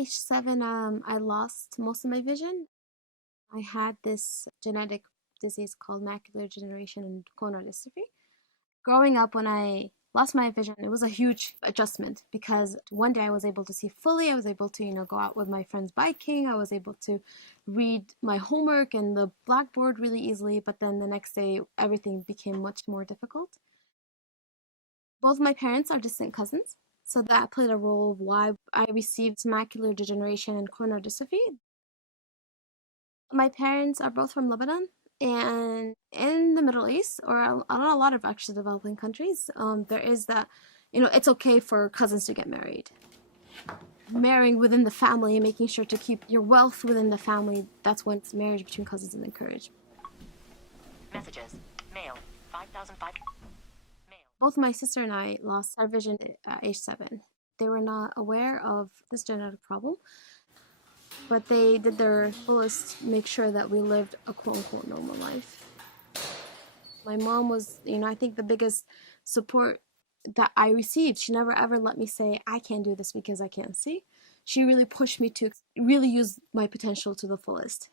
age 7, I lost most of my vision. I had this genetic disease called macular degeneration and corneal dystrophy. Growing up, when I lost my vision, it was a huge adjustment because one day I was able to see fully. I was able to, go out with my friends biking. I was able to read my homework and the blackboard really easily. But then the next day, everything became much more difficult. Both my parents are distant cousins, so that played a role of why I received macular degeneration and corneal dystrophy. My parents are both from Lebanon, and in the Middle East, or a lot of actually developing countries, there is that, it's okay for cousins to get married. Marrying within the family and making sure to keep your wealth within the family, that's when marriage between cousins is encouraged. Messages. Mail. 5005. Mail. Both my sister and I lost our vision at age 7. They were not aware of this genetic problem, but they did their fullest to make sure that we lived a quote-unquote normal life. My mom was, I think the biggest support that I received. She never ever let me say, I can't do this because I can't see. She really pushed me to really use my potential to the fullest.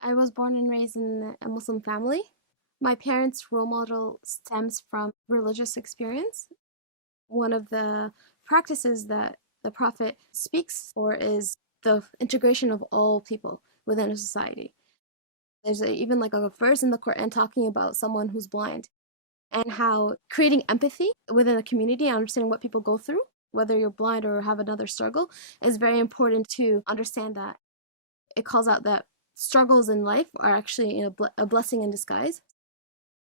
I was born and raised in a Muslim family. My parents' role model stems from religious experience. One of the practices that the Prophet speaks for is the integration of all people within a society. There's even like a verse in the Quran talking about someone who's blind and how creating empathy within a community and understanding what people go through, whether you're blind or have another struggle, is very important to understand that. It calls out that struggles in life are actually a blessing in disguise.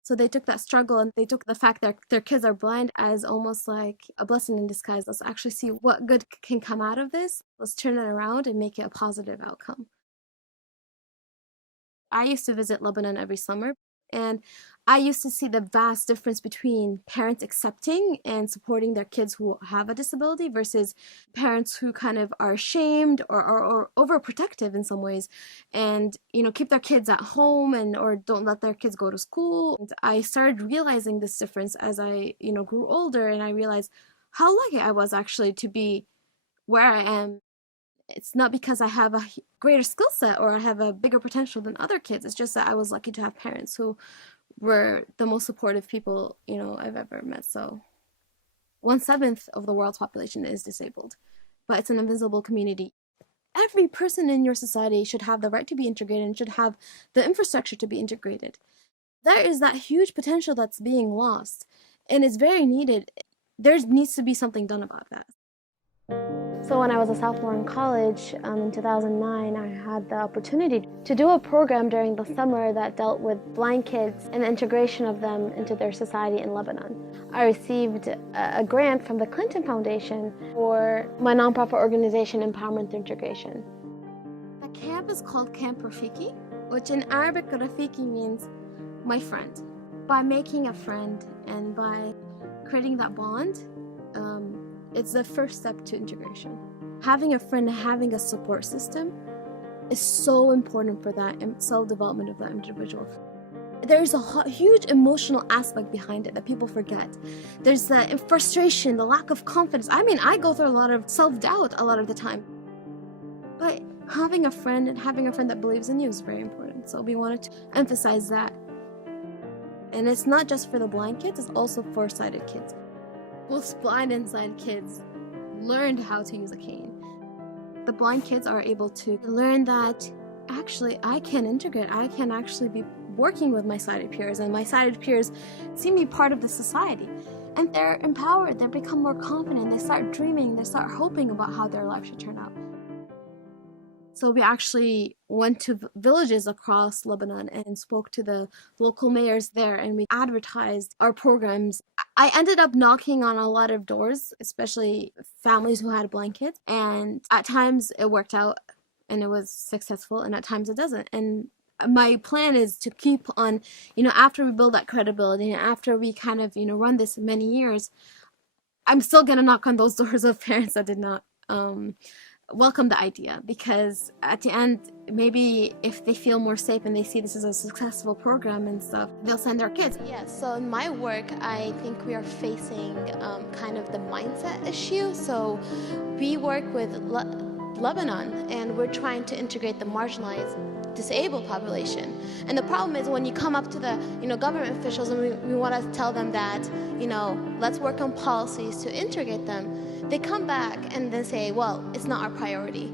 So they took that struggle and they took the fact that their kids are blind as almost like a blessing in disguise. Let's actually see what good can come out of this. Let's turn it around and make it a positive outcome. I used to visit Lebanon every summer, and I used to see the vast difference between parents accepting and supporting their kids who have a disability versus parents who kind of are ashamed or overprotective in some ways and, keep their kids at home or don't let their kids go to school. And I started realizing this difference as I, grew older, and I realized how lucky I was actually to be where I am. It's not because I have a greater skill set or I have a bigger potential than other kids. It's just that I was lucky to have parents who were the most supportive people, I've ever met. So 1/7 of the world's population is disabled, but it's an invisible community. Every person in your society should have the right to be integrated and should have the infrastructure to be integrated. There is that huge potential that's being lost, and it's very needed. There needs to be something done about that. So when I was a sophomore in college in 2009, I had the opportunity to do a program during the summer that dealt with blind kids and the integration of them into their society in Lebanon. I received a grant from the Clinton Foundation for my nonprofit organization, Empowerment Through Integration. The camp is called Camp Rafiki, which in Arabic, Rafiki means my friend. By making a friend and by creating that bond, it's the first step to integration. Having a friend, having a support system is so important for that self-development of that individual. There's a huge emotional aspect behind it that people forget. There's the frustration, the lack of confidence. I go through a lot of self-doubt a lot of the time. But having a friend and having a friend that believes in you is very important. So we wanted to emphasize that. And it's not just for the blind kids, it's also for sighted kids. Both blind and sighted kids learned how to use a cane. The blind kids are able to learn that actually I can integrate. I can actually be working with my sighted peers, and my sighted peers see me part of the society. And they're empowered, they become more confident, they start dreaming, they start hoping about how their life should turn out. So we actually went to villages across Lebanon and spoke to the local mayors there, and we advertised our programs. I ended up knocking on a lot of doors, especially families who had blind kids, and at times it worked out and it was successful, and at times it doesn't. And my plan is to keep on, after we build that credibility and after we kind of, run this many years, I'm still going to knock on those doors of parents that did not welcome the idea, because at the end, maybe if they feel more safe and they see this as a successful program and stuff, they'll send their kids. Yeah, so in my work, I think we are facing kind of the mindset issue. So we work with Lebanon, and we're trying to integrate the marginalized disabled population. And the problem is when you come up to the government officials and we want to tell them that let's work on policies to integrate them, they come back and then say, well, it's not our priority.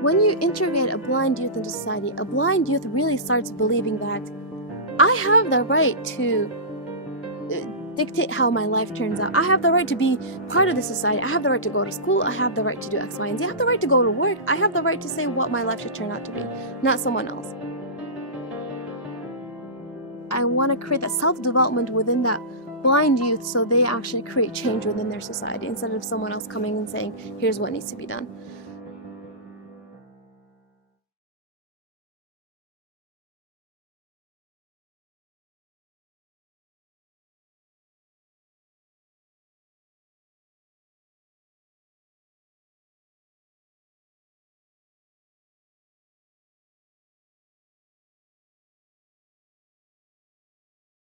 When you integrate a blind youth into society, a blind youth really starts believing that I have the right to dictate how my life turns out. I have the right to be part of the society. I have the right to go to school. I have the right to do X, Y, and Z. I have the right to go to work. I have the right to say what my life should turn out to be, not someone else. I want to create that self-development within that blind youth so they actually create change within their society instead of someone else coming and saying, here's what needs to be done.